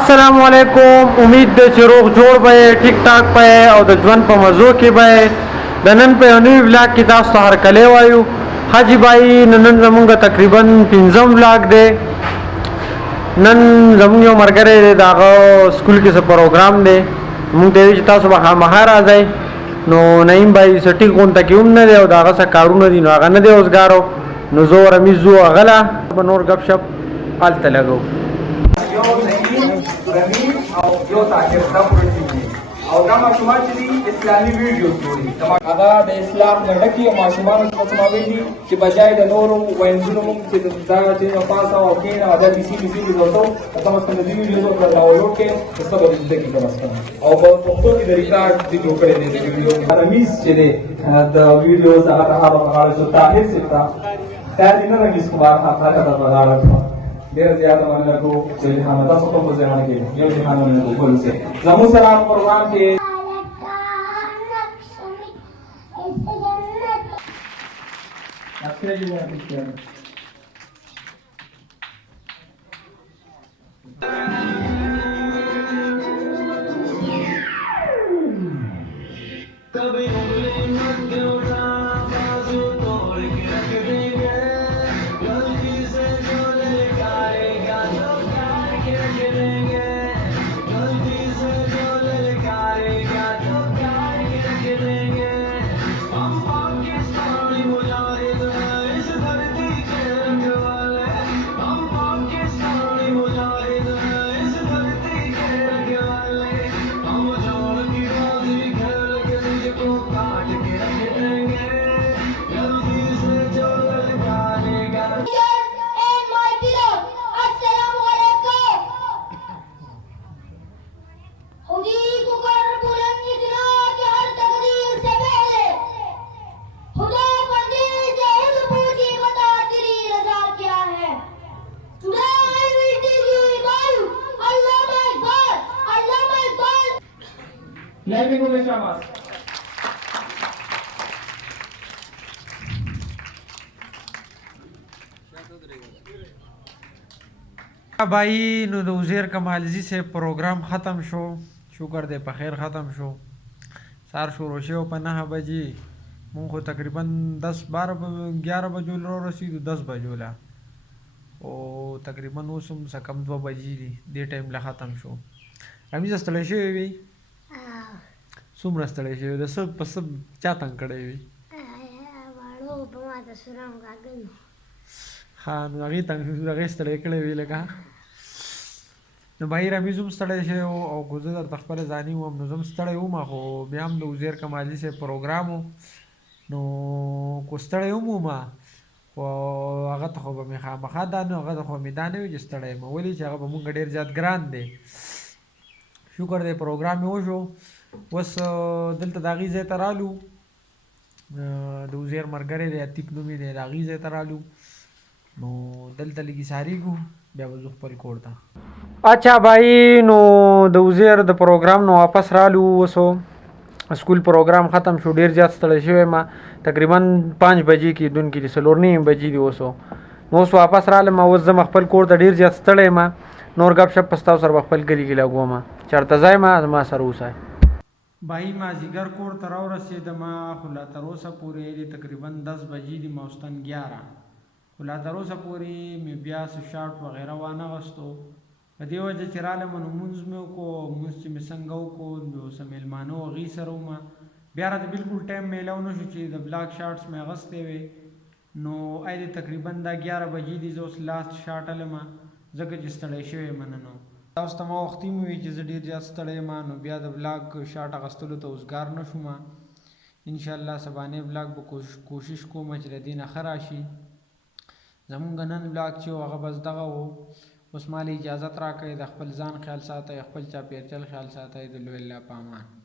السلام علیکم. امید ده چې روغ جوړ به ټیک ټاک به او د ژوند په مزو کې به د نن په یو نوي ولاګ کې تاسو ته هرکلی وایو. حاجي بھائی نن زمونږ تقریبا 5م ولاګ دی. نن زمونږ یو ملګری دی، د هغه سکول کې څه پروګرام دی، مونږ ته ویل چې تاسو به خامخا راځئ. نو نعیم بھائی څه ټیک غونته کې هم نه دی او د هغه څه کارونه دي، نو هغه نه دی اوسګارو. نو زه او رمیز ځو هغه به نور گپ شپ هلته لګو. رمیز او یو تاهر دا پوره دي او دا ماشومان چې دي اسلامي ویډیوز جوړي. هغه د اسلام نه ډکي او ماشومانو څخه څه ویلي چې بجای د نورو ویندونو موږ چې دا چې پاسه او کېنه او دا بیسي وزوتو کم از کم د دې ویډیوز او ډاونلوډ کې د سبا د زده کې کم از کم او په پښتو کې د ریکارډ دي جوړ کړي دي د ویډیو کې. رمیز چې دی د ویډیوز هغه هغه غاړه شو طاهر ستا خیر نه رمیز کومار هغه د غاړه ډېر زیاته مننه کوو چې الهام تاسو کوم ځای کې یو الهام نه کوو چې زموږ سره پروګرام کې بھائی نو د وزیر کمالزی سے پروګرام ختم شو، شکر دی په خیر ختم شو. سار شروع شو په 9 بجې، مونږ خو تقریبا 11 بجو را رسیدو، 10 بجو لا او تقریبا اوس هم څه کم 2 بجې دي، دې ټایم لا ختم شو. رمیز ستړی شوی وي؟ څومره ستړی شوی؟ د څه په څه چا تنګ کړی وي؟ ها نو هغې ستړی کړی وي لکه. نو بھائی رمیز هم ستړی شوی و او که زه درته خپله ځاني وم نو زه هم ستړی وم، خو بیا هم د وزیر کمالي صاحب پروګرام و نو کو ستړی هم وم خو هغه ته خو به مې خامخا دا نو هغه ته خو مې دا نه وي چې ستړی یم، ولې چې هغه به مونږ ډېر زیات ګران دی. شکر دی پروګرام مې وشو. اوس دلته د هغې ځای ته رالو، د وزیر ملګری دی عتیق نوم یې دی، د هغې ځای ته رالو نو دلته لږ ساریږو بیا به ځو خپل کور ته. اچھا بھائی نو د وزیر د پروګرام نو واپس رالو. اوسو سکول پروګرام ختم شو، ډېر زیات ستړی شوی ما، تقریبا 5 بجې کېدونکي دي، 4:30 بجې دي اوسو. نو اوس واپس رالم، اوس ځم خپل کور ته، ډېر زیات ستړی یم. نور ګپ شپ په ستاسو سره به خپل کلي کې لګوم، چېرته ځای ما سره اوسئ. بھائی مازدیګر کور ته راورسېدم، خو لا تر اوسه پورې تقریبا 10 بجې دي، ماوستن 11، خو لا تر اوسه پورې مې بیا څه شاټ وغیره وانغستو. په دې وجه چې رالم نو مونځ مې وکړو، مونځ چې مې څنګه وکړو نو څه میلمانه و هغوی سره وم. بیا راته بلکل ټایم میلاو نه شو چې د بلاک شاټس مې اغوستی وې. نو अहिले تقریبا دا 11 بجې دي، زه اوس لاست شاټ الم ځکه چې ستړی شوی یم. نن تاسو ته ما وختي مې وي چې زه ډېر زیات ستړی یم، نو بیا د بلاک شاټ اغوستلو ته اوسګار نه شوم. انشاءالله سبانۍ بلاک به کوشش کوم چې د دې نه ښه راشي. زمونږ نن بلاک چې و هغه بس دغه و. اوس ما له اجازت راکړئ، د خپل ځان خیال ساتئ، خپل چاپېریال خیال ساتئ. د لوی الله په امان.